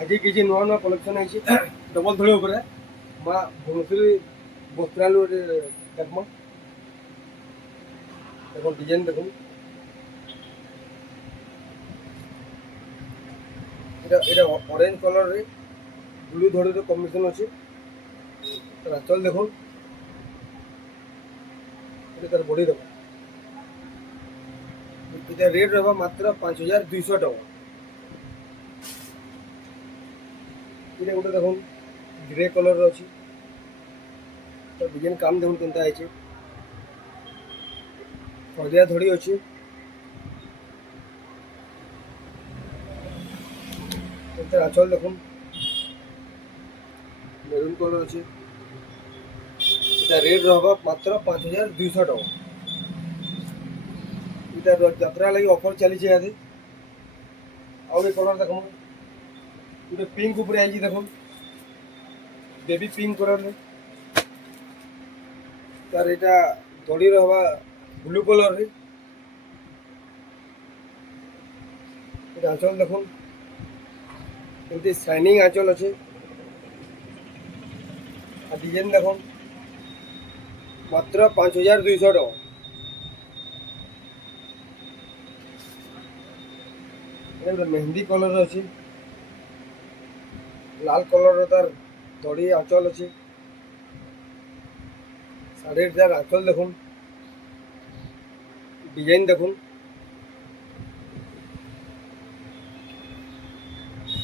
आज किसी नुआ नुआ कलेक्शन आई डबल धड़ी उपर माँ भुवनेश्वरी बस्त्रालय देखम देखो डिजाइन देखो এটা অরেঞ্জ কলরের ব্লু ধড়ির কম্বিনেশন আছে আঁচল দেখুন এটা তার বডি দেখুন এটা রেট রহবা মাত্র 5200 টাকা এটা গোটে দেখুন গ্রে কলর আছে তো ডিজাইন কাম দেখুন কেনতা আছে হলদিয়া ধড়ি আছে এটার আঁচল দেখুন মেরুন কলর আছে এটা রেট রহবা মাত্র 5200 টাকা এটা যাত্রা লাগি অফর চালিছে ইয়াদে ଆଉ ଏ କଲର୍ ଦେଖ ଗୋଟେ ପିଙ୍କ ଉପରେ ଆଇଛି ଦେଖୁନ୍ ବେବି ପିଙ୍କ କଲର୍ରେ ତାର ଏଇଟା ଦଡ଼ିର ହବା ବ୍ଲୁ କଲର୍ରେ এটা আঁচল দেখুন এমতি শাইনিং আঁচল আছে আর ডিজাইন দেখুন মাত্র 5200 টাকা এটা মেহেন্দি কলর আছে লাল কলর তার দড়ি আঁচল আছে শাড়ির যার আঁচল দেখুন ডিজাইন দেখুন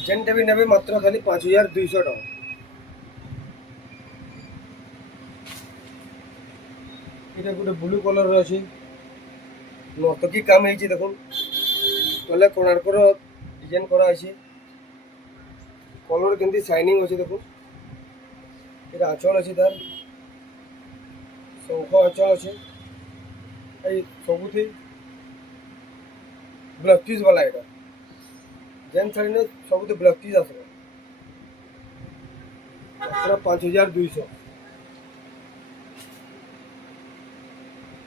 যেটা भी নেবে মাত্র খালি 5200 টাকা এটা গোটে ব্লু কলর আছে নর্তকী কাম হয়েছে দেখুন তলে কোণার্কর ডিজাইন করা আছে কলর কেমতি শাইনিং আছে দেখুন এটা আঁচল আছে তার শঙ্খ আঁচল আছে এই সবুথি ব্লাউজ পিস वाला এটা जेन शाड़ी ने सबुत ब्लाउज पिस आसब मात्र 5200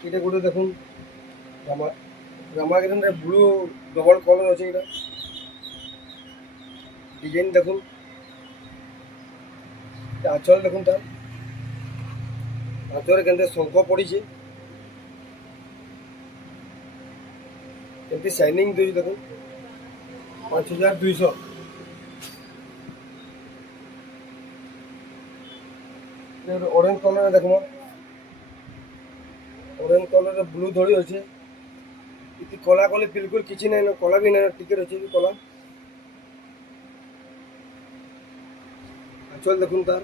এটা গোটে দেখুন রামা গ্রিন ব্লু ডবল কলর আছে এটা ডিজাইন দেখুন আঁচল দেখুন তার আঁচলে কেন্দ্রে শঙ্খ পড়িছে কেমতি শাইনিং দিয়েছে দেখুন 5200 অরেঞ্জ কলর দেখো অরেঞ্জ কলর ব্লু ধড়ি আছে ইতি কলা কলে বিলকুল কিছু নাই না কলা भी নাই টিকে আছে কলা আঁচল দেখুন তার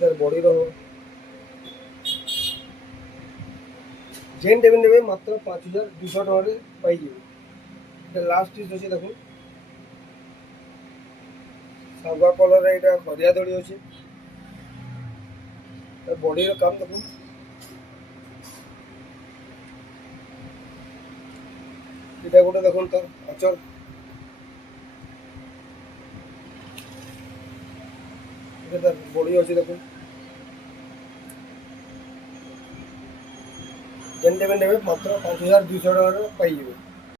তার বডি রহ जेन टेबल नेबे मात्र 5200 টাকা পাই যাবে এটা লাস্ট পিস আছে দেখুন সাগা কলর এটা হরিয়া দড়ি আছে তার বডির কাম দেখুন এটা গোটে দেখুন তার আঁচল এটা তার বডি আছে দেখুন जेन टेबल नेबे मात्र 5200 টাকা পাই যাবে।